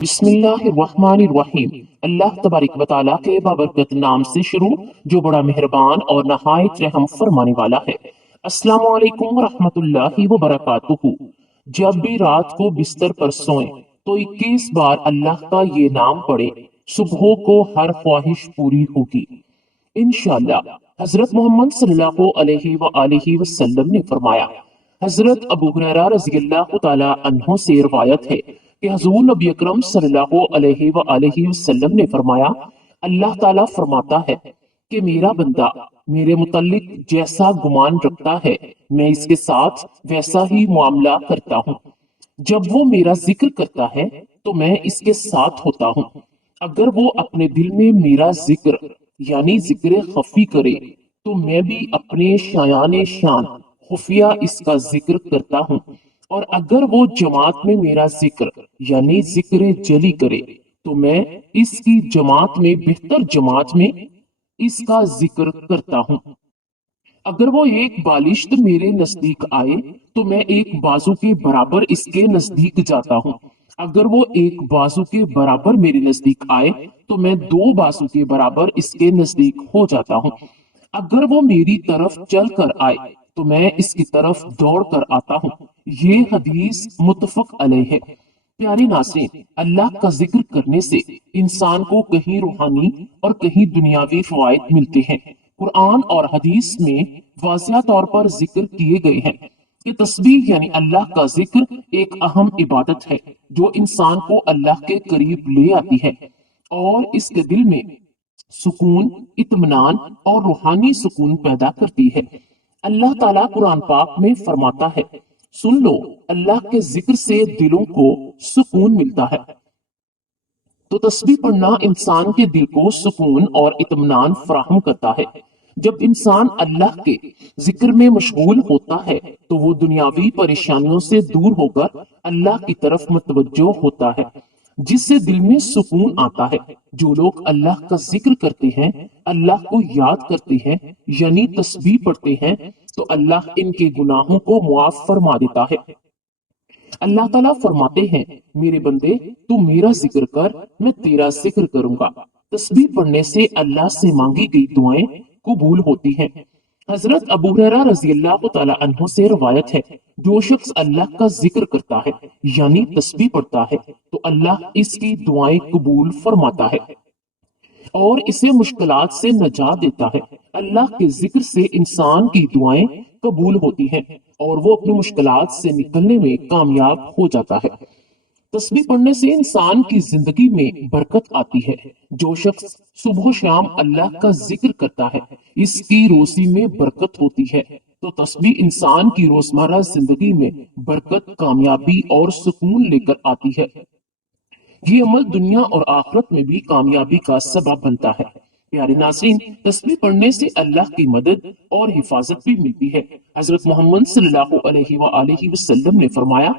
بسم اللہ الرحمن الرحیم۔ اللہ تبارک و تعالیٰ کے بابرکت نام سے شروع جو بڑا مہربان اور نہایت رحم فرمانے والا ہے۔ السلام علیکم ورحمۃ اللہ وبرکاتہ۔ جب بھی رات کو بستر پر سوئیں تو 21 بار اللہ کا یہ نام پڑھیں، صبح کو ہر خواہش پوری ہوگی انشاءاللہ۔ حضرت محمد صلی اللہ علیہ وآلہ وسلم نے فرمایا، حضرت ابو ہریرہ رضی اللہ تعالی عنہ سے روایت ہے کہ حضور نبی اکرم صلی اللہ علیہ وآلہ وسلم نے فرمایا، اللہ تعالیٰ فرماتا ہے کہ میرا بندہ میرے متعلق جیسا گمان رکھتا ہے میں اس کے ساتھ ویسا ہی معاملہ کرتا ہوں۔ جب وہ میرا ذکر کرتا ہے تو میں اس کے ساتھ ہوتا ہوں۔ اگر وہ اپنے دل میں میرا ذکر یعنی ذکر خفی کرے تو میں بھی اپنے شایان شان خفیہ اس کا ذکر کرتا ہوں، اور اگر وہ جماعت میں میرا ذکر یعنی ذکر جلی کرے تو میں اس کی جماعت میں بہتر جماعت میں اس کا ذکر کرتا ہوں۔ اگر وہ ایک بالشت میرے نزدیک آئے تو میں ایک بازو کے برابر اس کے نزدیک جاتا ہوں۔ اگر وہ ایک بازو کے برابر میرے نزدیک آئے تو میں 2 بازو کے برابر اس کے نزدیک ہو جاتا ہوں۔ اگر وہ میری طرف چل کر آئے تو میں اس کی طرف دوڑ کر آتا ہوں۔ یہ حدیث متفق علیہ ہے۔ پیارے ناظرین، اللہ کا ذکر کرنے سے انسان کو کہیں روحانی اور کہیں دنیاوی فوائد ملتے ہیں۔ قرآن اور حدیث میں واضح طور پر ذکر کیے گئے ہیں کہ تسبیح یعنی اللہ کا ذکر ایک اہم عبادت ہے جو انسان کو اللہ کے قریب لے آتی ہے اور اس کے دل میں سکون، اطمینان اور روحانی سکون پیدا کرتی ہے۔ اللہ تعالیٰ قرآن پاک میں فرماتا ہے، سن لو اللہ کے ذکر سے دلوں کو سکون ملتا ہے۔ تو تسبیح پڑھنا انسان کے دل کو سکون اور اطمینان فراہم کرتا ہے۔ جب انسان اللہ کے ذکر میں مشغول ہوتا ہے تو وہ دنیاوی پریشانیوں سے دور ہو کر اللہ کی طرف متوجہ ہوتا ہے، جس سے دل میں سکون آتا ہے۔ جو لوگ اللہ کا ذکر کرتے ہیں، اللہ کو یاد کرتے ہیں یعنی تسبیح پڑھتے ہیں تو اللہ ان کے گناہوں کو معاف فرما دیتا ہے۔ اللہ تعالیٰ فرماتے ہیں، میرے بندے تو میرا ذکر کر، میں تیرا ذکر کروں گا۔ تسبیح پڑھنے سے اللہ سے مانگی گئی دعائیں قبول ہوتی ہیں۔ حضرت ابو ہریرہ رضی اللہ تعالی عنہ سے روایت ہے، جو شخص اللہ کا ذکر کرتا ہے یعنی تسبیح پڑھتا ہے تو اللہ اس کی دعائیں قبول فرماتا ہے اور اسے مشکلات سے نجات دیتا ہے۔ اللہ کے ذکر سے انسان کی دعائیں قبول ہوتی ہیں اور وہ اپنی مشکلات سے نکلنے میں کامیاب ہو جاتا ہے۔ تسبیح پڑھنے سے انسان کی زندگی میں برکت آتی ہے۔ جو شخص صبح و شام اللہ کا ذکر کرتا ہے اس کی روزی میں برکت ہوتی ہے۔ تو تسبیح انسان کی روزمرہ زندگی میں برکت، کامیابی اور سکون لے کر آتی ہے۔ یہ عمل دنیا اور آخرت میں بھی کامیابی کا سبب بنتا ہے۔ پیارے ناظرین، تسبیح پڑھنے سے اللہ کی مدد اور حفاظت بھی ملتی ہے۔ حضرت محمد صلی اللہ علیہ وآلہ وسلم نے فرمایا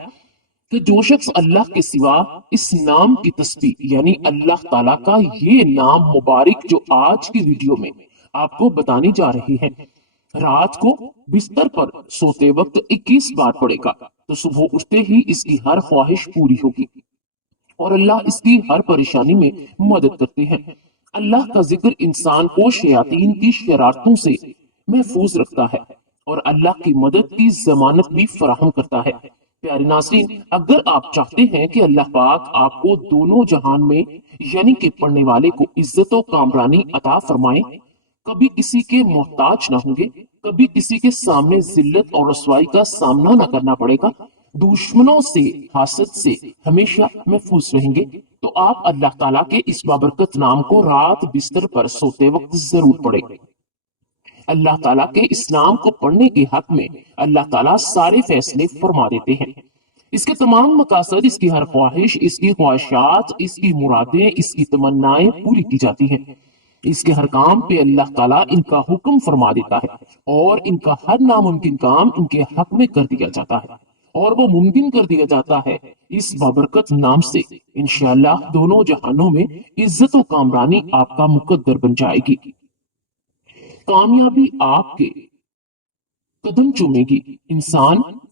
کہ جو شخص اللہ کے سوا اس نام کی تسبیح یعنی اللہ تعالیٰ کا یہ نام مبارک جو آج کی ویڈیو میں آپ کو بتانے جا رہے ہیں، رات کو بستر پر سوتے وقت 21 بار پڑھے گا تو صبح اٹھتے ہی اس کی ہر خواہش پوری ہوگی اور اللہ اس کی ہر پریشانی میں مدد کرتے ہیں۔ اللہ کا ذکر انسان کو شیاطین کی شرارتوں سے محفوظ رکھتا ہے اور اللہ کی مدد کی ضمانت بھی فراہم کرتا ہے۔ پیارے ناظرین، اگر آپ چاہتے ہیں کہ اللہ پاک آپ کو دونوں جہان میں یعنی کہ پڑھنے والے کو عزت و کامرانی عطا فرمائے، کبھی کسی کے محتاج نہ ہوں گے، کبھی کسی کے سامنے ذلت اور رسوائی کا سامنا نہ کرنا پڑے گا، دشمنوں سے، حاسد سے ہمیشہ محفوظ رہیں گے، تو آپ اللہ تعالیٰ کے اس بابرکت نام کو رات بستر پر سوتے وقت ضرور پڑھیں۔ اللہ تعالیٰ کے اس نام کو پڑھنے کے حق میں اللہ تعالیٰ سارے فیصلے فرما دیتے ہیں۔ اس کے تمام مقاصد، اس کی ہر خواہش، اس کی خواہشات، اس کی مرادیں، اس کی تمنائیں پوری کی جاتی ہیں۔ اس کے ہر کام پہ اللہ تعالیٰ ان کا حکم فرما دیتا ہے اور ان کا ہر ناممکن کام ان کے حق میں کر دیا جاتا ہے اور وہ ممکن کر دیا جاتا ہے۔ اس بابرکت نام سے انشاءاللہ دونوں جہانوں میں عزت و کامرانی آپ کا مقدر بن جائے گی، کامیابی آپ کے قدم چومے گی۔ انسان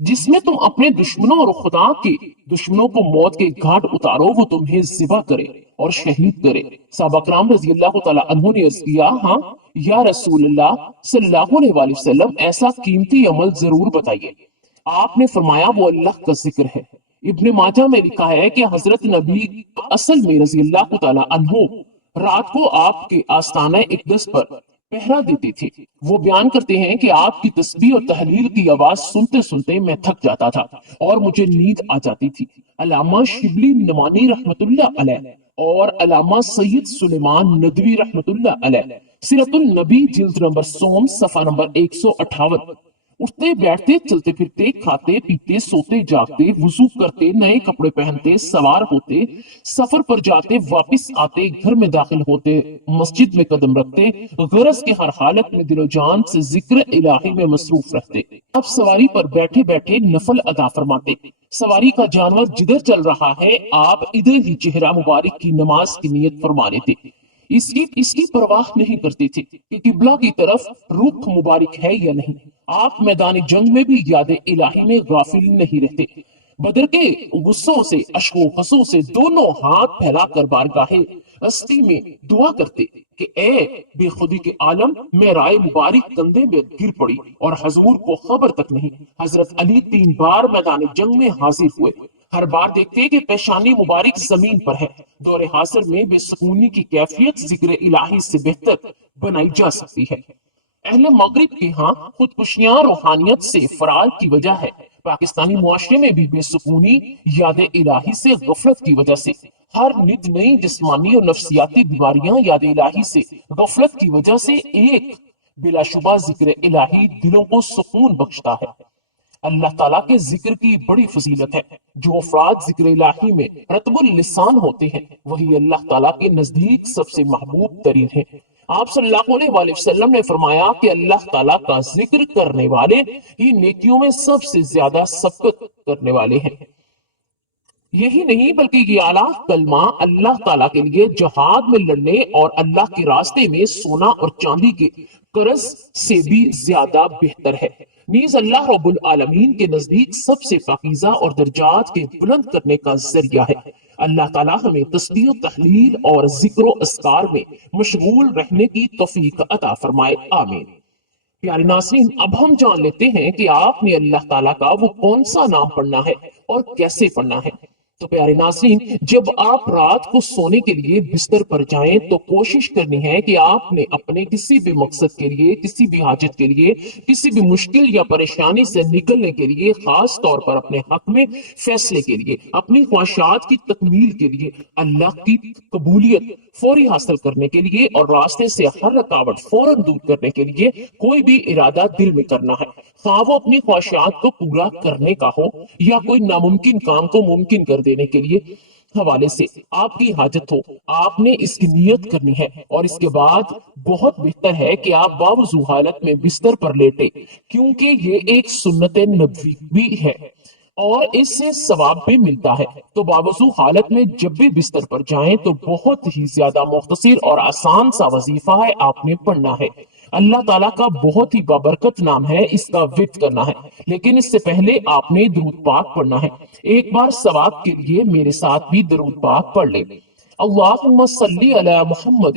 جس میں تم اپنے دشمنوں اور خدا کے دشمنوں کو موت کے گھاٹ اتارو، وہ تمہیں ذبح کرے اور شہید کرے۔ صحابہ کرام رضی اللہ تعالیٰ عنہ نے عرض کیا، ہاں یا رسول اللہ صلی اللہ علیہ وآلہ وسلم، ایسا قیمتی عمل ضرور بتائیے۔ آپ نے فرمایا، وہ اللہ کا ذکر ہے۔ ابن ماجہ میں لکھا ہے کہ حضرت نبی اصل میں رضی اللہ تعالیٰ عنہ رات کو آپ کے آستانہ اقدس پر پہرا دیتے تھے۔ وہ بیان کرتے ہیں کہ آپ کی تسبیح اور تحلیل کی آواز سنتے سنتے میں تھک جاتا تھا اور مجھے نیند آ جاتی تھی۔ علامہ شبلی نعمانی رحمت اللہ علیہ اور علامہ سید سلیمان ندوی رحمت اللہ علیہ سیرت النبی جلد نمبر سوم صفحہ نمبر 158، اٹھتے بیٹھتے چلتے پھرتے کھاتے پیتے سوتے جاگتے وضو کرتے نئے کپڑے پہنتے سوار ہوتے سفر پر جاتے واپس آتے گھر میں داخل ہوتے مسجد میں قدم رکھتے غرض کے ہر حالت میں دل و جان سے ذکر الہی میں مصروف رہتے۔ اب سواری پر بیٹھے بیٹھے نفل ادا فرماتے، سواری کا جانور جدھر چل رہا ہے آپ ادھر ہی چہرہ مبارک کی نماز کی نیت فرما لیتے۔ اس کی پرواہ نہیں کرتے تھے کہ قبلہ کی طرف رخ مبارک ہے یا نہیں۔ آپ میدان جنگ میں بھی یاد الہی میں غافل نہیں رہتے۔ بدر کے غصوں سے اشک و خسوں سے دونوں ہاتھ پھیلا کر بارگاہ ہستی میں دعا کرتے کہ اے بے خودی کے عالم، میں رائے مبارک کندھے میں گر پڑی اور حضور کو خبر تک نہیں۔ حضرت علی 3 بار میدان جنگ میں حاضر ہوئے، ہر بار دیکھتے کہ پیشانی مبارک زمین پر ہے۔ دور حاضر میں بے سکونی کی کیفیت ذکر الہی سے بہتر بنائی جا سکتی ہے۔ اہل مغرب کے ہاں خودکشیاں روحانیت سے فرار کی وجہ ہے۔ پاکستانی معاشرے میں بھی بے سکونی یاد الہی سے غفلت کی وجہ سے، ہر نت نئی جسمانی اور نفسیاتی بیماریاں یاد الہی سے غفلت کی وجہ سے۔ ایک بلا شبہ ذکر الہی دلوں کو سکون بخشتا ہے۔ اللہ تعالیٰ کے ذکر کی بڑی فضیلت ہے۔ جو افراد ذکر الہی میں رطب اللسان ہوتے ہیں وہی اللہ تعالیٰ کے نزدیک سب سے محبوب ترین ہیں۔ آپ صلی اللہ علیہ وآلہ وسلم نے فرمایا کہ اللہ تعالیٰ کا ذکر کرنے والے ہی نیکیوں میں سب سے زیادہ سبقت کرنے والے ہیں۔ یہی نہیں بلکہ یہ اعلیٰ کلمہ اللہ تعالیٰ کے لیے جہاد میں لڑنے اور اللہ کے راستے میں سونا اور چاندی کے قرض سے بھی زیادہ بہتر ہے۔ نیز اللہ رب العالمین کے نزدیک سب سے پاکیزہ اور درجات کے بلند کرنے کا ذریعہ ہے۔ اللہ تعالیٰ ہمیں تسبیح و تحلیل اور ذکر و اذکار میں مشغول رہنے کی توفیق عطا فرمائے، آمین۔ پیارے ناظرین، اب ہم جان لیتے ہیں کہ آپ نے اللہ تعالیٰ کا وہ کون سا نام پڑھنا ہے اور کیسے پڑھنا ہے۔ تو پیارے ناظرین، جب آپ رات کو سونے کے لیے بستر پر جائیں تو کوشش کرنی ہے کہ آپ نے اپنے کسی بھی مقصد کے لیے، کسی بھی حاجت کے لیے، کسی بھی مشکل یا پریشانی سے نکلنے کے لیے، خاص طور پر اپنے حق میں فیصلے کے لیے، اپنی خواہشات کی تکمیل کے لیے، اللہ کی قبولیت فوری حاصل کرنے کے لیے اور راستے سے ہر رکاوٹ فوراً دور کرنے کے لیے کوئی بھی ارادہ دل میں کرنا ہے، خواہ وہ اپنی خواہشات کو پورا کرنے کا ہو یا کوئی ناممکن کام کو ممکن کر دینے کے لیے حوالے سے آپ کی حاجت ہو۔ آپ نے اس کی نیت کرنی ہے اور اس کے بعد بہت بہتر ہے کہ آپ باوضو حالت میں بستر پر لیٹے، کیونکہ یہ ایک سنت نبوی بھی ہے اور اس سے ثواب بھی ملتا ہے۔ تو باوضو حالت میں جب بھی بستر پر جائیں تو بہت ہی زیادہ مختصر اور آسان سا وظیفہ ہے، آپ نے پڑھنا ہے۔ اللہ تعالیٰ کا بہت ہی بابرکت نام ہے، اس کا ورد کرنا ہے، لیکن اس سے پہلے آپ نے درود پاک پڑھنا ہے۔ ایک بار ثواب کے لیے میرے ساتھ بھی درود پاک پڑھ لیں۔ اللہم صلی علی محمد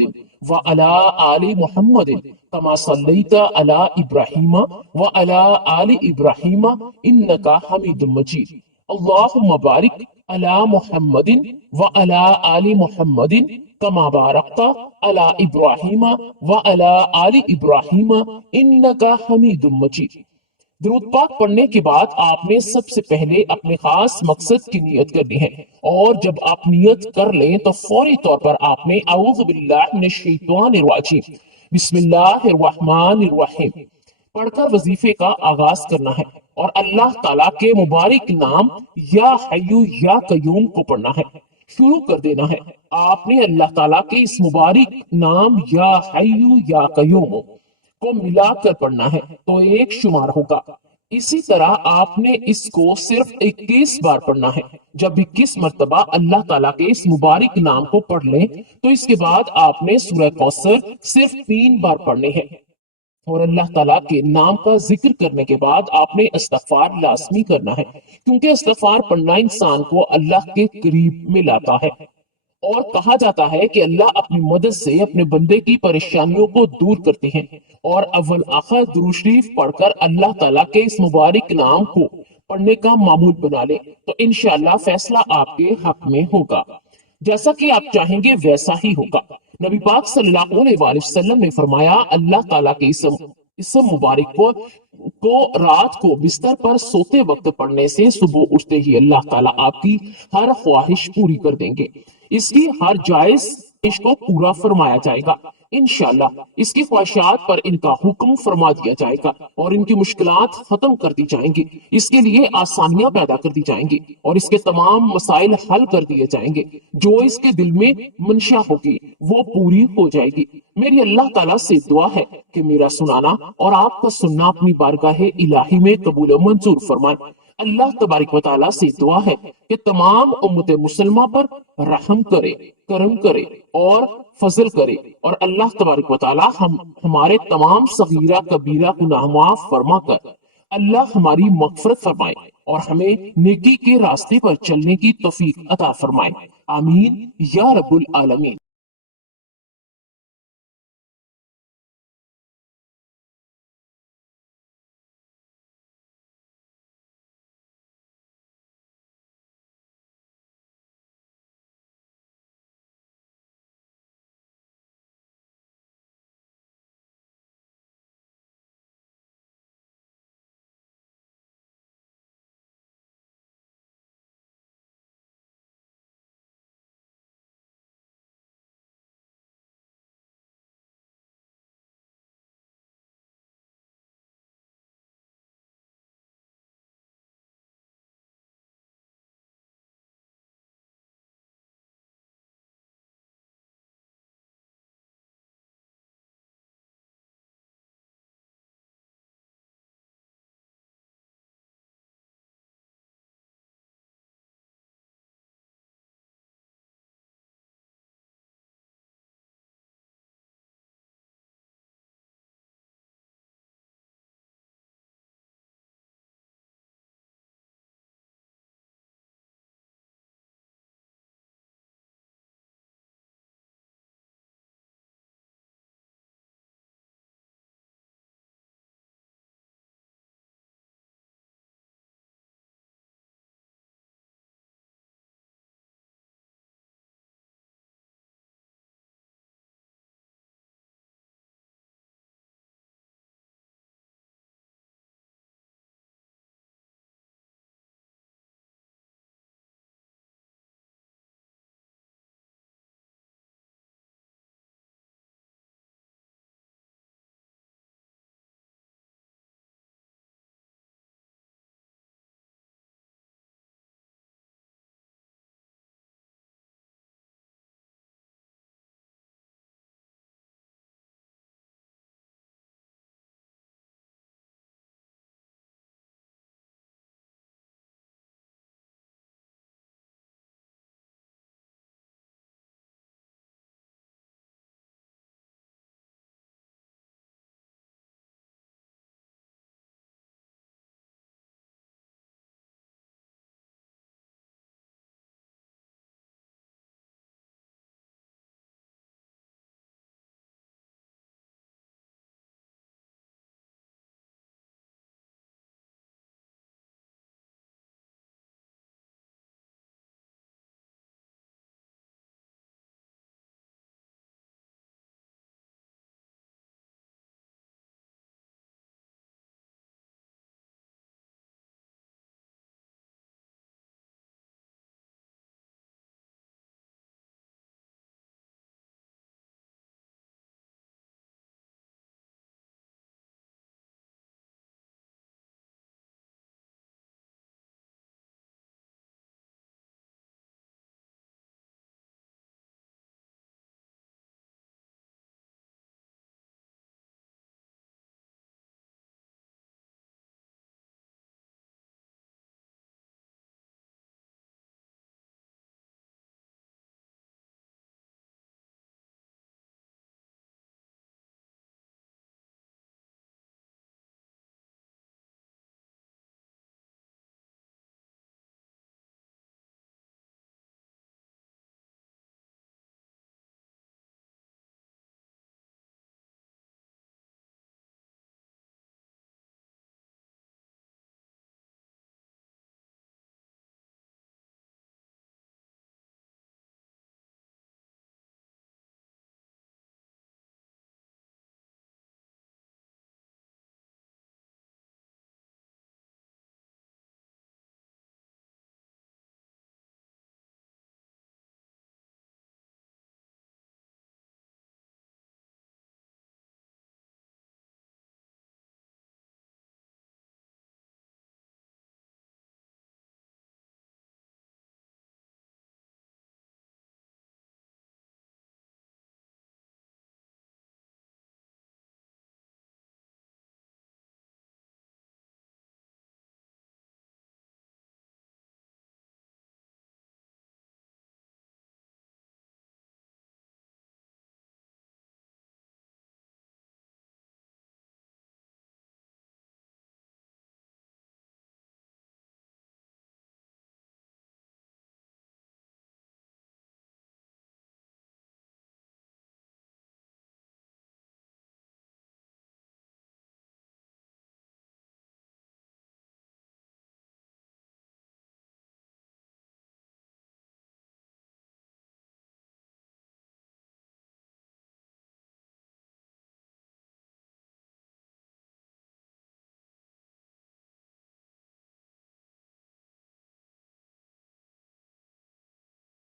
وعلی آل محمد کما صلیت علی ابراہیم وعلی آل ابراہیم انکا حمید مجید۔ اللہم بارک علی محمد وعلی آل محمد کما بارکت علی ابراہیم وعلی آل ابراہیم انکا حمید مجید۔ درود پاک پڑھنے کے بعد آپ نے سب سے پہلے اپنے خاص مقصد کی نیت کرنی ہے، اور جب آپ نیت کر لیں تو فوری طور پر آپ نے اعوذ باللہ من الشیطان الرجیم بسم اللہ الرحمن الرحیم پڑھ کر وظیفے کا آغاز کرنا ہے اور اللہ تعالیٰ کے مبارک نام یا حیو یا قیوم کو پڑھنا ہے، شروع کر دینا ہے۔ آپ نے اللہ تعالیٰ کے اس مبارک نام یا حیو یا قیوم کو ملا کر پڑھنا ہے تو ایک شمار ہوگا۔ اسی طرح آپ نے اس کو صرف 21 بار پڑھنا ہے۔ جب 21 مرتبہ اللہ تعالیٰ کے اس مبارک نام کو پڑھ لیں تو اس کے بعد آپ نے سورہ کوثر صرف 3 بار پڑھنے ہیں۔ اور اللہ تعالیٰ کے نام کا ذکر کرنے کے بعد آپ نے استغفار لازمی کرنا ہے، کیونکہ استغفار پڑھنا انسان کو اللہ کے قریب میں لاتا ہے۔ اور کہا جاتا ہے کہ اللہ اپنی مدد سے اپنے بندے کی پریشانیوں کو دور کرتے ہیں، اور اول آخر درود شریف پڑھ کر اللہ تعالیٰ کے اس مبارک نام کو پڑھنے کا معمول بنا لے تو انشاءاللہ فیصلہ آپ کے حق میں ہوگا، جیسا کہ آپ چاہیں گے ویسا ہی ہوگا۔ نبی پاک صلی اللہ علیہ وآلہ وسلم نے فرمایا، اللہ تعالیٰ کے اسم مبارک کو رات کو بستر پر سوتے وقت پڑھنے سے صبح اٹھتے ہی اللہ تعالیٰ آپ کی ہر خواہش پوری کر دیں گے، اس کی ہر جائز خواہش کو پورا فرمایا جائے گا انشاءاللہ، اس کی خواہشات پر ان کا حکم فرما دیا جائے گا اور ان کی مشکلات ختم کر دی جائیں گی، اس کے لیے آسانیاں پیدا کر دی جائیں گی اور اس کے تمام مسائل حل کر دیے جائیں گے، جو اس کے دل میں منشا ہوگی وہ پوری ہو جائے گی۔ میری اللہ تعالیٰ سے دعا ہے کہ میرا سنانا اور آپ کا سننا اپنی بارگاہ الہی میں قبول و منظور فرمائے۔ اللہ تبارک و تعالیٰ سے دعا ہے کہ تمام امت مسلمہ پر رحم کرے، کرم کرے اور فضل کرے، اور اللہ تبارک و تعالیٰ ہمارے تمام صغیرہ کبیرہ گناہ معاف فرما کر اللہ ہماری مغفرت فرمائے اور ہمیں نیکی کے راستے پر چلنے کی توفیق عطا فرمائے، آمین یا رب العالمین۔